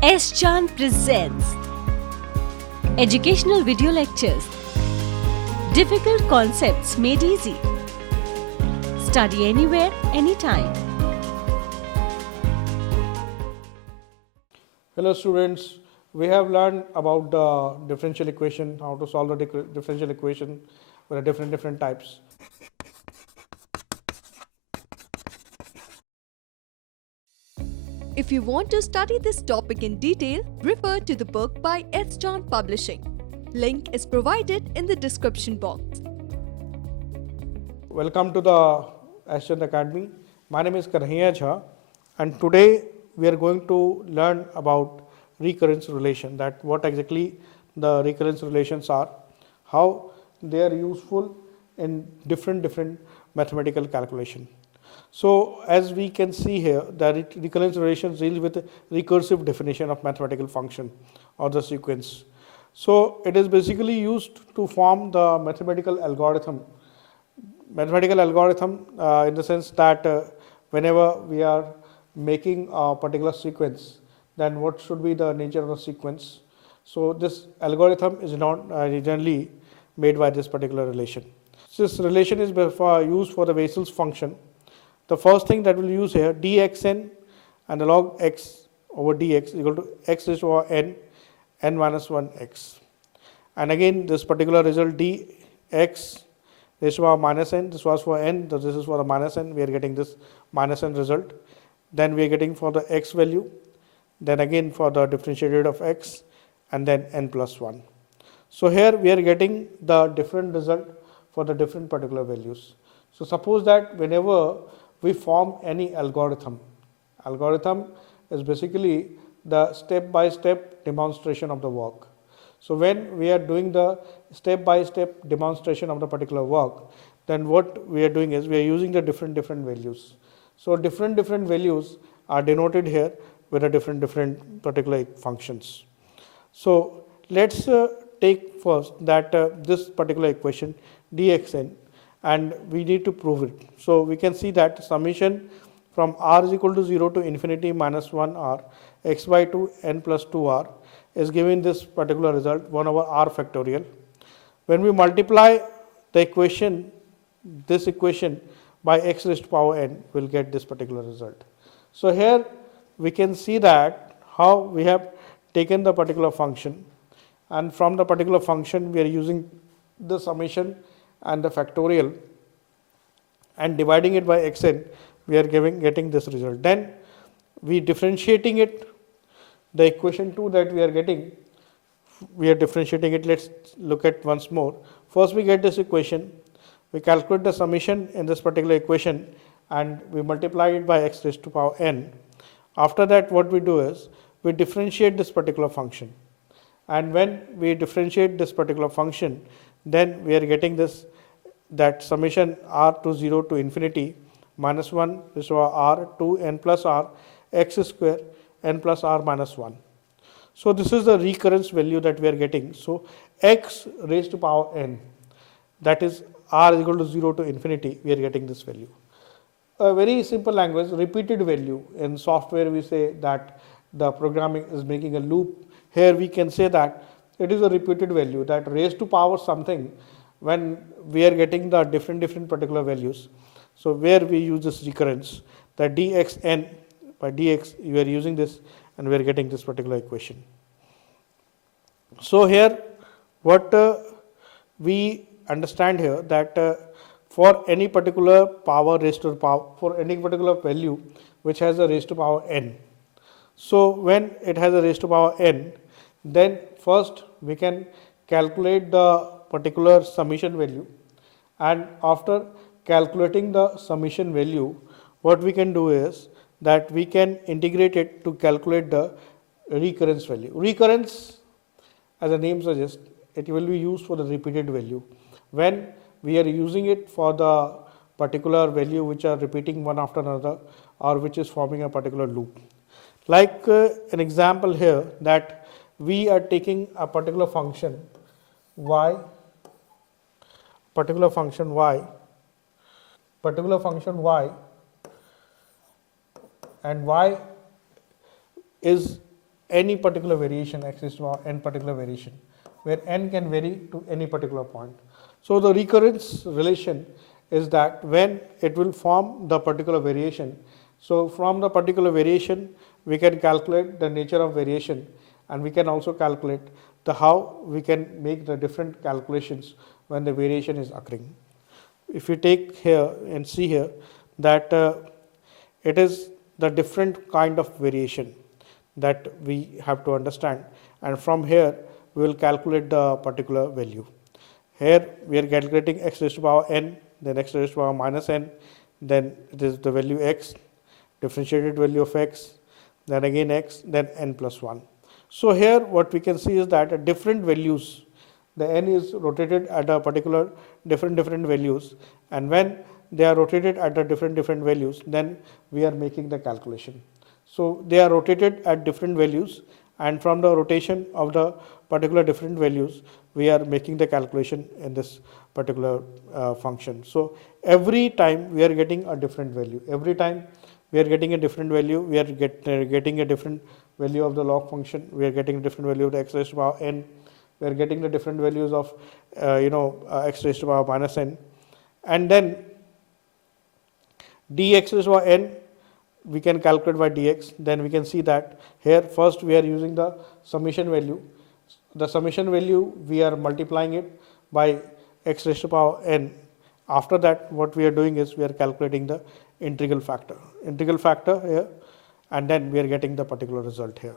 S. Chan presents educational video lectures. Difficult concepts made easy. Study anywhere, anytime. Hello students, we have learned about the differential equation, how to solve the differential equation with different types. If you want to study this topic in detail, refer to the book by S. John Publishing. Link is provided in the description box. Welcome to the Ashton Academy. My name is Kanhaiya Jha and today we are going to learn about recurrence relation, that what exactly the recurrence relations are, how they are useful in different mathematical calculation. So as we can see here, the recurrence relations deal with recursive definition of mathematical function or the sequence. So it is basically used to form the mathematical algorithm in the sense that whenever we are making a particular sequence, then what should be the nature of the sequence. So this algorithm is not generally made by this particular relation. So this relation is used for the Bessel's function. The first thing that we'll use here, dxn and the log x over dx equal to x raised to power n minus 1x. And again this particular result dx raised to power minus n, this was for n, this is for the minus n, we are getting this minus n result. Then we are getting for the x value, then again for the differentiated of x, and then n plus 1. So here we are getting the different result for the different particular values. So suppose that whenever we form any algorithm is basically the step-by-step demonstration of the work. So when we are doing the step-by-step demonstration of the particular work, then what we are doing is we are using the different values. So different values are denoted here with a different particular functions. So let's take first that this particular equation dxn, and we need to prove it. So we can see that summation from r is equal to 0 to infinity minus 1 r x by 2 n plus 2 r is giving this particular result 1 over r factorial. When we multiply the equation, this equation by x raised to power n, will get this particular result. So here we can see that how we have taken the particular function, and from the particular function we are using the summation and the factorial and dividing it by xn, we are getting this result. Then we differentiating it, the equation 2 that we are getting, we are differentiating it. Let's look at once more. First we get this equation, we calculate the summation in this particular equation and we multiply it by x raised to power n. After that what we do is we differentiate this particular function, and when we differentiate this particular function, then we are getting this, that summation r to 0 to infinity minus 1 is r to n plus r x square n plus r minus 1. So this is the recurrence value that we are getting. So x raised to power n, that is r is equal to 0 to infinity, we are getting this value. A very simple language, repeated value. In software we say that the programming is making a loop. Here we can say that it is a repeated value, that raised to power something when we are getting the different particular values. So where we use this recurrence, that dxn by dx, you are using this and we are getting this particular equation. So here what we understand here, that for any particular power raised to power, for any particular value which has a raised to power n, so when it has a raised to power n, then first we can calculate the particular summation value, and after calculating the summation value, what we can do is that we can integrate it to calculate the recurrence value. Recurrence, as the name suggests, it will be used for the repeated value. When we are using it for the particular value which are repeating one after another or which is forming a particular loop. Like an example here, that we are taking a particular function y, and y is any particular variation x raised to the power n particular variation, where n can vary to any particular point. So the recurrence relation is that when it will form the particular variation, so from the particular variation we can calculate the nature of variation, and we can also calculate the how we can make the different calculations when the variation is occurring. If you take here and see here that it is the different kind of variation that we have to understand, and from here we will calculate the particular value. Here we are calculating x raised to the power n, then x raised to the power minus n, then it is the value x, differentiated value of x, then again x, then n plus 1. So here what we can see is that at different values, the n is rotated at a particular different values, and when they are rotated at the different values, then we are making the calculation. So they are rotated at different values, and from the rotation of the particular different values, we are making the calculation in this particular function. So every time we are getting a different value. Every time we are getting a different value, we are getting a different value of the log function. We are getting a different value of the x raised to the power n. We are getting the different values of x raised to the power minus n, and then dx raised to the power n we can calculate by dx. Then we can see that here first we are using the summation value. The summation value we are multiplying it by x raised to the power n. After that what we are doing is we are calculating the integral factor here, and then we are getting the particular result here.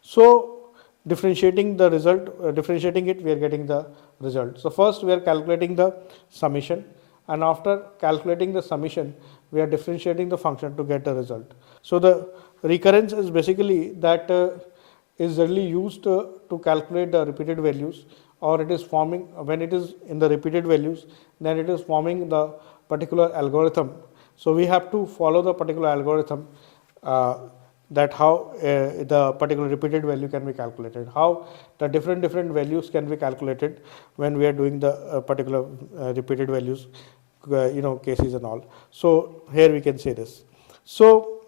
So differentiating the result, differentiating it, we are getting the result. So first we are calculating the summation, and after calculating the summation we are differentiating the function to get the result. So the recurrence is basically that is generally used to calculate the repeated values, or it is forming when it is in the repeated values, then it is forming the particular algorithm. So we have to follow the particular algorithm that how the particular repeated value can be calculated, how the different values can be calculated when we are doing the particular repeated values cases and all. So here we can say this. So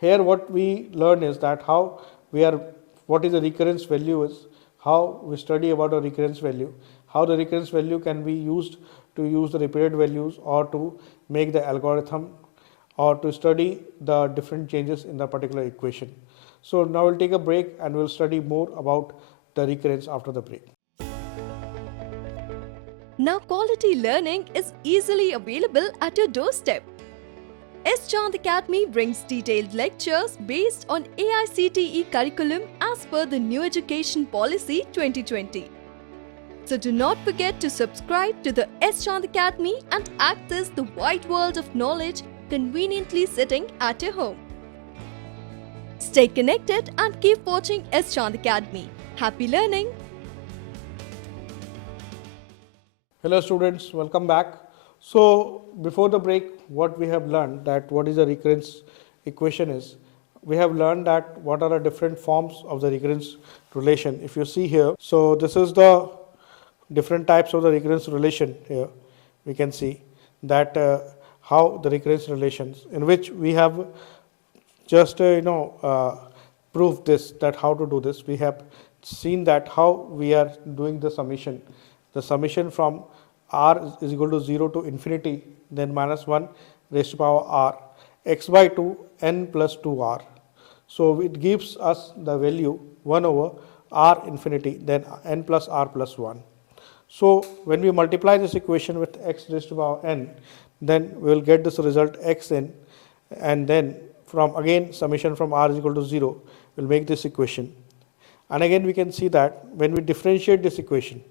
here what we learn is that how we are, what is the recurrence value is, how we study about a recurrence value, how the recurrence value can be used to use the repeated values, or to make the algorithm, or to study the different changes in the particular equation. So now we'll take a break and we'll study more about the recurrence after the break. Now quality learning is easily available at your doorstep. S. Chand Academy brings detailed lectures based on AICTE curriculum as per the New Education Policy 2020. So do not forget to subscribe to the S. Chand Academy and access the wide world of knowledge conveniently sitting at your home. Stay connected and keep watching S. Chand Academy. Happy learning! Hello students, welcome back. So before the break, what we have learned that what is the recurrence equation is. We have learned that what are the different forms of the recurrence relation. If you see here, so this is the different types of the recurrence relation here. We can see that how the recurrence relations, in which we have just proved this, that how to do this. We have seen that how we are doing the summation. The summation from r is equal to 0 to infinity, then minus 1 raised to power r, x by 2 n plus 2r. So it gives us the value 1 over r infinity, then n plus r plus 1. So when we multiply this equation with x raised to power n, then we will get this result xn, and then from again summation from r is equal to 0 will make this equation. And again we can see that when we differentiate this equation,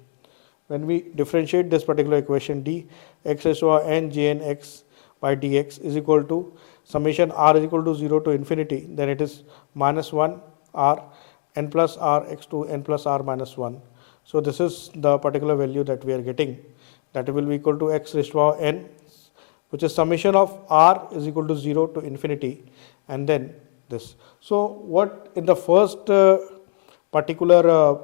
when we differentiate this particular equation, d x raised to power n jn x by dx is equal to summation r is equal to 0 to infinity, then it is minus 1 r n plus r x2 n plus r minus 1. So this is the particular value that we are getting, that will be equal to x raised to power n, which is summation of r is equal to 0 to infinity, and then this. So what in the first particular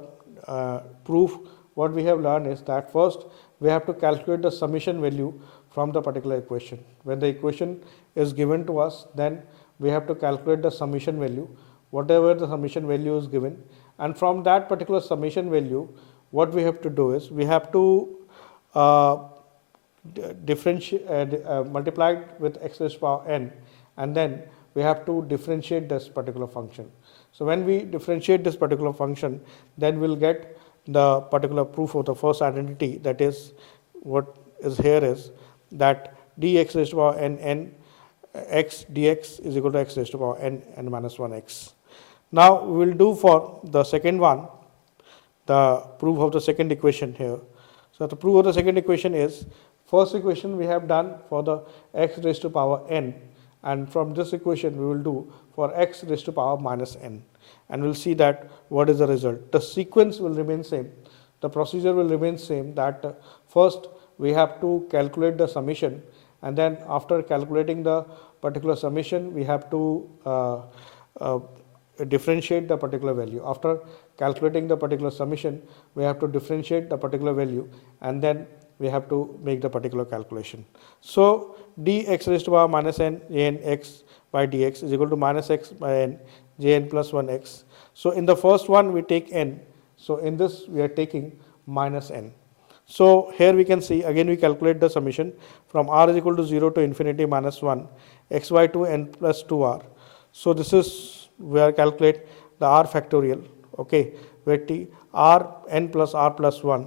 proof, what we have learned is that first we have to calculate the summation value from the particular equation. When the equation is given to us, then we have to calculate the summation value. whatever the summation value is given, and from that particular summation value, what we have to do is we have to multiply it with x raised to power n, and then we have to differentiate this particular function. So when we differentiate this particular function, then we'll get the particular proof of the first identity, that is what is here is that dx raised to power n x dx is equal to x raised to power n minus 1x. Now we will do for the second one the proof of the second equation here. So the proof of the second equation is, first equation we have done for the x raised to power n, and from this equation we will do for x raised to power minus n, and we'll see that what is the result. The sequence will remain same, the procedure will remain same, that first we have to calculate the summation, and then after calculating the particular summation we have to differentiate the particular value. After calculating the particular summation, we have to differentiate the particular value, and then we have to make the particular calculation. So dx raised to power minus n jn x by dx is equal to minus x by n jn plus 1x. So in the first one we take n, so in this we are taking minus n. So here we can see, again we calculate the summation from r is equal to 0 to infinity minus 1 x by 2 n plus 2r. So this is where calculate the r factorial, okay, where t r n plus r plus 1.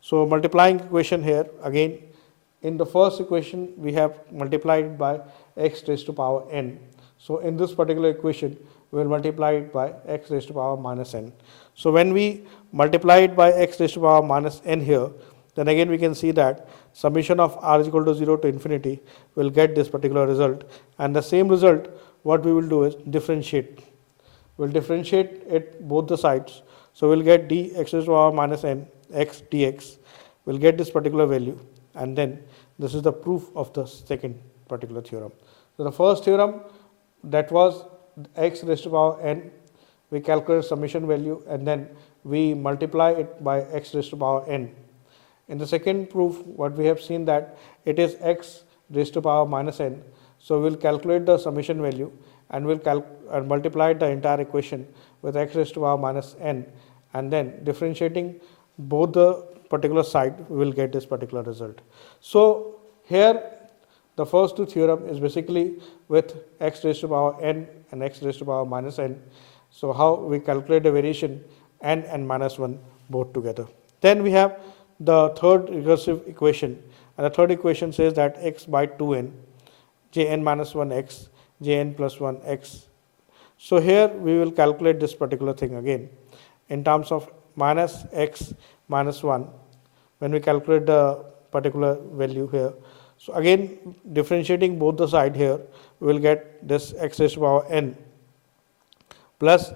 So multiplying equation here, again in the first equation we have multiplied by x raised to power n. So in this particular equation we will multiply it by x raised to power minus n. So when we multiply it by x raised to power minus n here, then again we can see that summation of r is equal to 0 to infinity will get this particular result, and the same result what we will do is differentiate. We'll differentiate it both the sides. So we'll get dx raised to power minus n x dx, we'll get this particular value, and then this is the proof of the second particular theorem. So the first theorem, that was x raised to power n, we calculate summation value and then we multiply it by x raised to power n. In the second proof, what we have seen that it is x raised to power minus n. So we'll calculate the summation value and we'll multiply the entire equation with x raised to power minus n, and then differentiating both the particular side we will get this particular result. So here the first two theorem is basically with x raised to power n and x raised to power minus n. So how we calculate the variation n and minus 1 both together. Then we have the third recursive equation, and the third equation says that x by 2n jn minus 1x jn plus 1x. So here we will calculate this particular thing again in terms of minus x minus 1 when we calculate the particular value here. So again differentiating both the side here, we will get this x raised to power n plus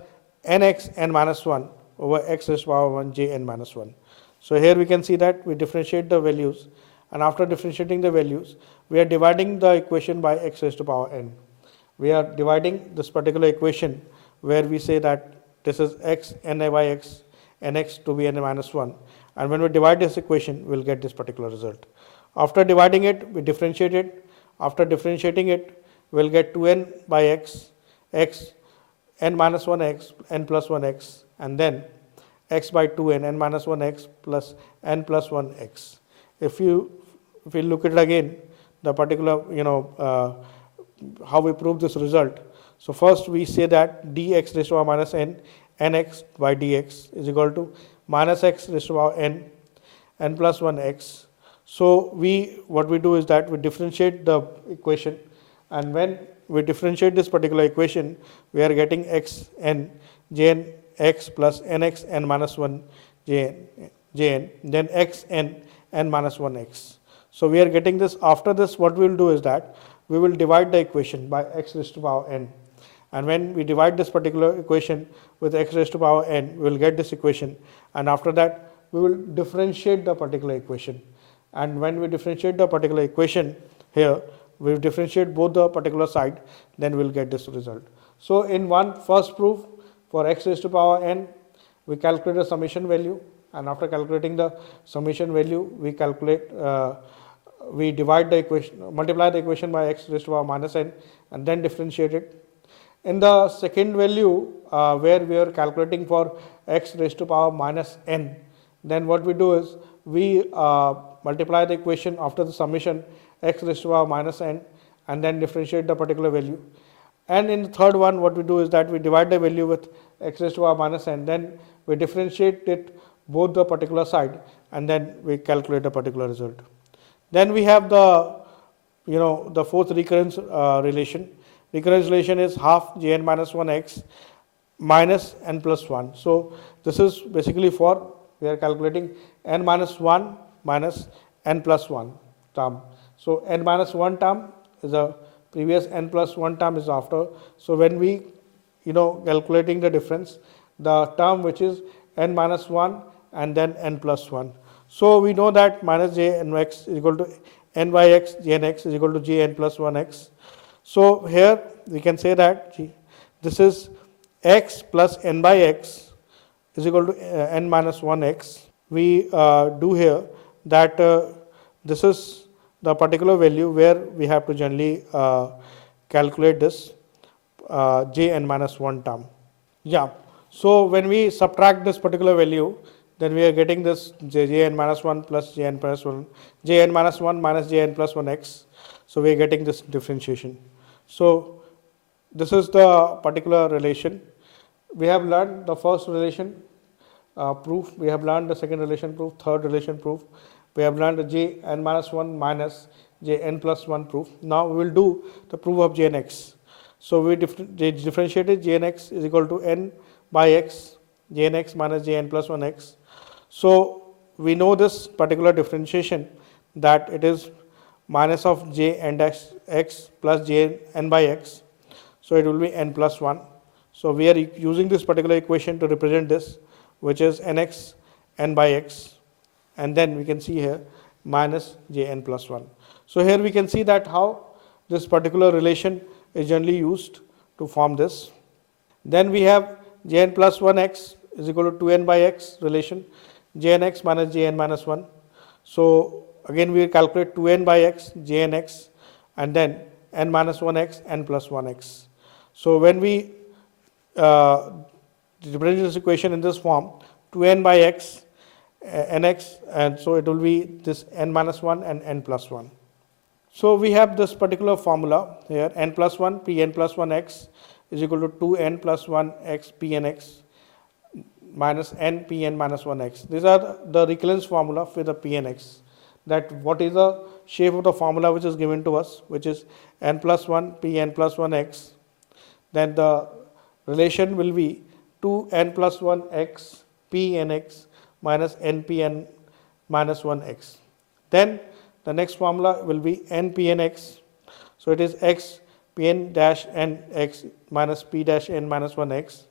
nx n minus 1 over x raised to power 1 j n minus 1. So here we can see that we differentiate the values, and after differentiating the values we are dividing the equation by x raised to power n. We are dividing this particular equation where we say that this is x n by x nx to be n minus 1, and when we divide this equation we will get this particular result. After dividing it we differentiate it. After differentiating it we will get 2n by x n minus 1x n plus 1x, and then x by 2n n minus 1x plus n plus 1x. If we look at it again, the particular how we prove this result. So first we say that dx raised to power minus n nx by dx is equal to minus x raised to power n plus 1x. So what we do is that we differentiate the equation, and when we differentiate this particular equation we are getting x n jn x plus nx n minus 1 jn then x n n minus 1x. So we are getting this. After this what we will do is that we will divide the equation by x raised to power n, and when we divide this particular equation with x raised to power n we will get this equation, and after that we will differentiate the particular equation, and when we differentiate the particular equation here we will differentiate both the particular side, then we will get this result. So in first proof for x raised to power n we calculate the summation value, and after calculating the summation value we divide the equation, multiply the equation by x raised to power minus n, and then differentiate it. In the second value where we are calculating for x raised to power minus n, then what we do is we multiply the equation after the summation x raised to power minus n and then differentiate the particular value. And in the third one, what we do is that we divide the value with x raised to power minus n, then we differentiate it both the particular side and then we calculate a particular result. Then we have the the fourth recurrence relation. Recurrence relation is half jn minus 1x minus n plus 1. So this is basically for we are calculating n minus 1 minus n plus 1 term. So n minus 1 term is a previous n plus 1 term is after. So when we calculating the difference, the term which is n minus 1 and then n plus 1. So we know that minus j n x is equal to n by x jn x is equal to j n plus 1x. So here we can say that this is x plus n by x is equal to n minus 1x. We do here that this is the particular value where we have to generally calculate this j n minus 1 term. Yeah. So when we subtract this particular value, then we are getting this j n minus 1 plus j n plus 1, j n minus 1 minus j n plus 1x. So we are getting this differentiation. So this is the particular relation. We have learned the first relation proof. We have learned the second relation proof, third relation proof. We have learned the j n minus 1 minus j n plus 1 proof. Now we will do the proof of j n x. So we differentiated j n x is equal to n by x, j n x minus j n plus 1x. So we know this particular differentiation that it is minus of j n dash x plus j n by x. So it will be n plus 1. So we are using this particular equation to represent this, which is nx n by x, and then we can see here minus j n plus 1. So here we can see that how this particular relation is generally used to form this. Then we have j n plus 1x is equal to 2n by x relation, j n x minus j n minus 1. So again we calculate 2n by x, j n x, and then n minus 1x, n plus 1x. So when we represent this equation in this form, 2n by x, nx, and so it will be this n minus 1 and n plus 1. So we have this particular formula here, n plus 1 p n plus 1 x is equal to 2n plus 1 x p n x minus n p n minus 1 x. These are the recurrence formula for the p n x. That what is the shape of the formula which is given to us, which is n plus 1 p n plus 1 x. Then the relation will be 2n plus 1 x p n x minus n p n minus 1 x. Then the next formula will be n p n x. So it is x p n dash n x minus p dash n minus 1 x.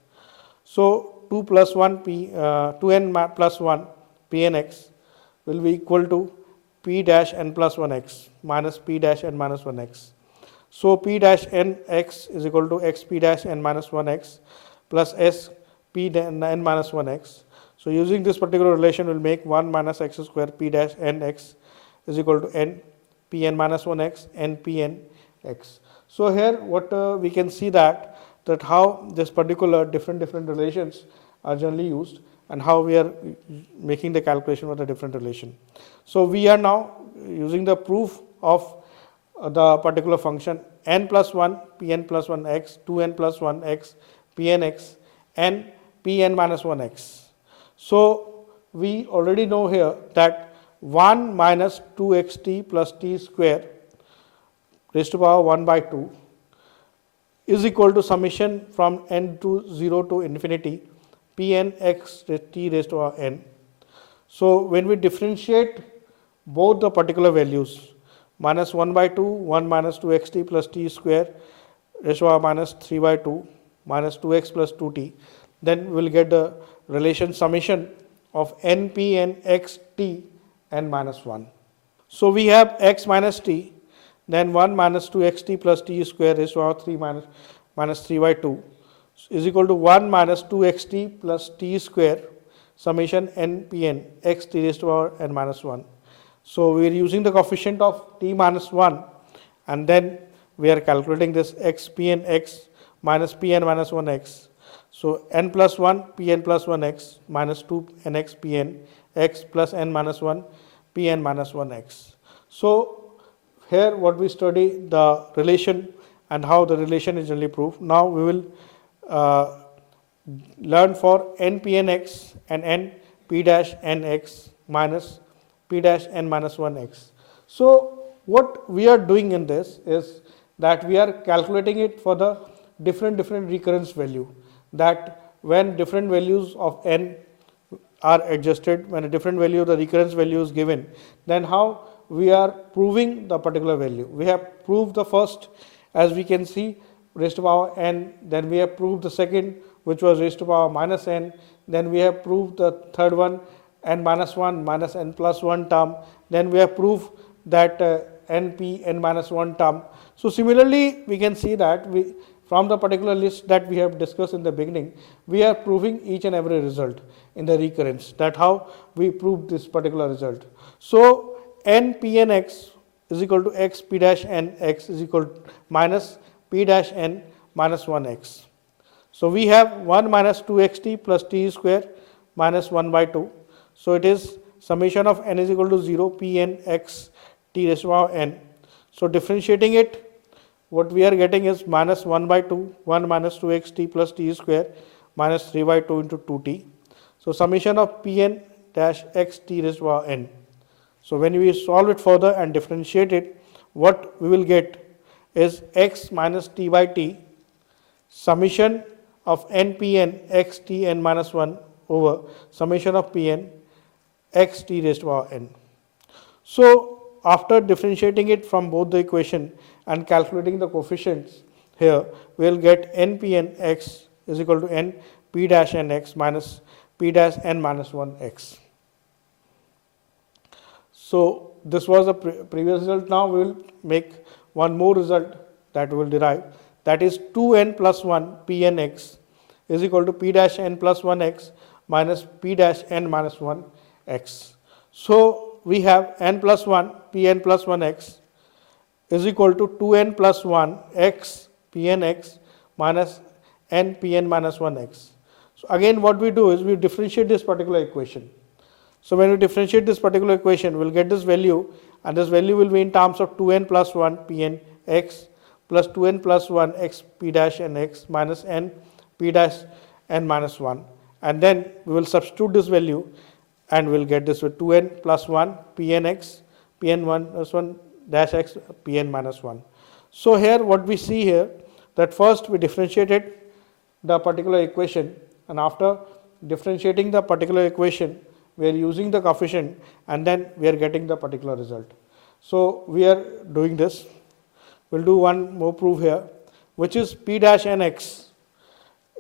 So 2 plus 1 2n plus 1 p n x will be equal to p dash n plus 1 x minus p dash n minus 1 x. So p dash n x is equal to x p dash n minus 1 x plus s p n minus 1 x. So using this particular relation will make 1 minus x square p dash n x is equal to n p n minus 1 x n p n x. So here what we can see that how this particular different relations are generally used and how we are making the calculation of the different relation. So we are now using the proof of the particular function n plus 1 p n plus 1 x, 2n plus 1 x p n x, n p n minus 1 x. So we already know here that 1 minus 2xt plus t square raised to power 1 by 2 is equal to summation from n to 0 to infinity p n x t raised to power n. So when we differentiate both the particular values, minus 1 by 2, 1 minus 2xt plus t square raised to power minus 3 by 2 minus 2x plus 2t, then we will get the relation summation of n p n x t n minus 1. So we have x minus t, then 1 minus 2xt plus t square raised to power 3 minus 3 by 2 is equal to 1 minus 2xt plus t square summation n p n x t raised to power n minus 1. So we are using the coefficient of t minus 1 and then we are calculating this x p n x minus Pn minus 1x. So n plus 1 Pn plus 1x minus 2nx Pn x plus n minus 1 Pn minus 1x. So here what we study the relation and how the relation is generally proved. Now we will learn for n Pnx and n P dash nx minus P dash n minus 1x. So what we are doing in this is that we are calculating it for the different recurrence value, that when different values of n are adjusted, when a different value of the recurrence value is given, then how we are proving the particular value. We have proved the first, as we can see, raised to power n, then we have proved the second, which was raised to power minus n, then we have proved the third one, n minus 1 minus n plus 1 term, then we have proved that np n minus 1 term. So similarly, we can see that from the particular list that we have discussed in the beginning, we are proving each and every result in the recurrence, that how we prove this particular result. So n Pnx is equal to x P dash n x is equal to minus P dash n minus 1x. So we have 1 minus 2xt plus t square minus 1 by 2. So it is summation of n is equal to 0 Pn x t raised to power n. So differentiating it, what we are getting is minus 1 by 2, 1 minus 2xt plus t square minus 3 by 2 into 2t. So summation of Pn dash x t raised to power n. So when we solve it further and differentiate it, what we will get is x minus t by t summation of n Pn x t n minus 1 over summation of Pn x t raised to power n. So after differentiating it from both the equation and calculating the coefficients here, we will get n Pn x is equal to n P dash n x minus P dash n minus 1 x. So this was the previous result. Now we will make one more result that we will derive, that is 2n plus 1 Pn x is equal to P dash n plus 1 x minus P dash n minus 1 x. So we have n plus 1 Pn plus 1 x is equal to 2n plus 1 x Pn x minus n Pn minus 1 x. So again what we do is we differentiate this particular equation. So when we differentiate this particular equation, we will get this value, and this value will be in terms of 2n plus 1 Pn x plus 2n plus 1 x P dash n x minus n P dash n minus 1, and then we will substitute this value and we will get this with 2n plus 1 Pn x Pn 1 plus 1 dash x Pn minus 1. So here what we see here, that first we differentiated the particular equation, and after differentiating the particular equation, we are using the coefficient, and then we are getting the particular result. So we are doing this. We will do one more proof here, which is P dash n x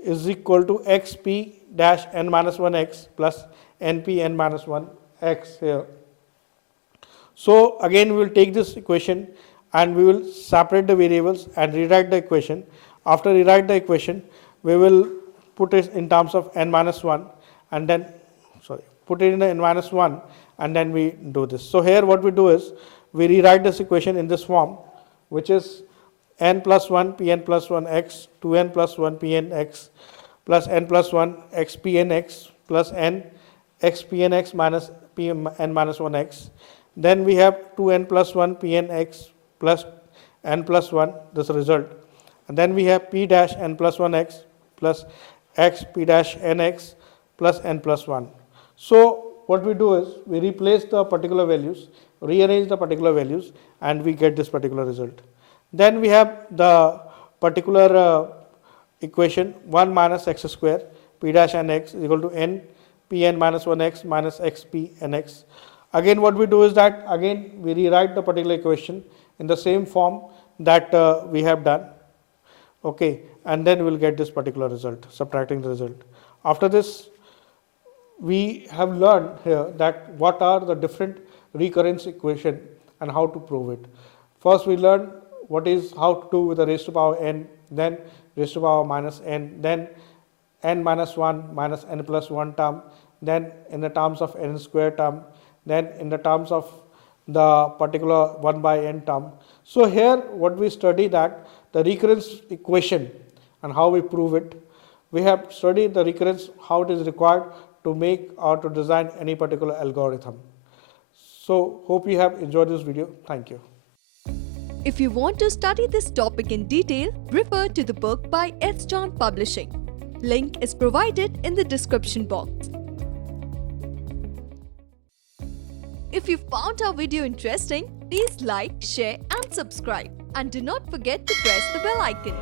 is equal to x P dash n minus 1 x plus n P n minus 1 x here. So again we will take this equation and we will separate the variables and rewrite the equation. After rewrite the equation, we will put it in terms of n minus 1 and then put it in n minus 1 and then we do this. So here what we do is we rewrite this equation in this form, which is n plus 1 Pn plus 1 x 2n plus 1 Pn x plus n plus 1 x Pn x plus n x Pn x minus Pn n minus 1 x. Then we have 2n plus 1 Pn x plus n plus 1, this result. And then we have P dash n plus 1 x plus x P dash n x plus n plus 1. So what we do is we replace the particular values, rearrange the particular values, and we get this particular result. Then we have the particular equation 1 minus x square P dash n x is equal to n Pn minus 1 x minus x P n x. Again what we do is that again we rewrite the particular equation in the same form that we have done, okay, and then we will get this particular result, subtracting the result. After this, we have learned here that what are the different recurrence equation and how to prove it. First we learned what is how to do with the raised to power n, then raised to power minus n, then n minus 1 minus n plus 1 term, then in the terms of n square term, then in the terms of the particular 1 by n term. So here what we study that the recurrence equation and how we prove it. We have studied the recurrence, how it is required to make or to design any particular algorithm. So hope you have enjoyed this video. Thank you. If you want to study this topic in detail, refer to the book by S. John Publishing. Link is provided in the description box. If you found our video interesting, please like, share and subscribe. And do not forget to press the bell icon.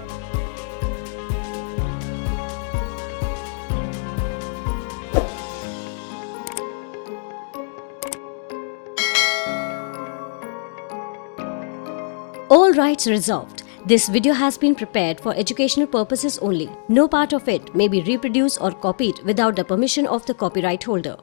All rights reserved. This video has been prepared for educational purposes only. No part of it may be reproduced or copied without the permission of the copyright holder.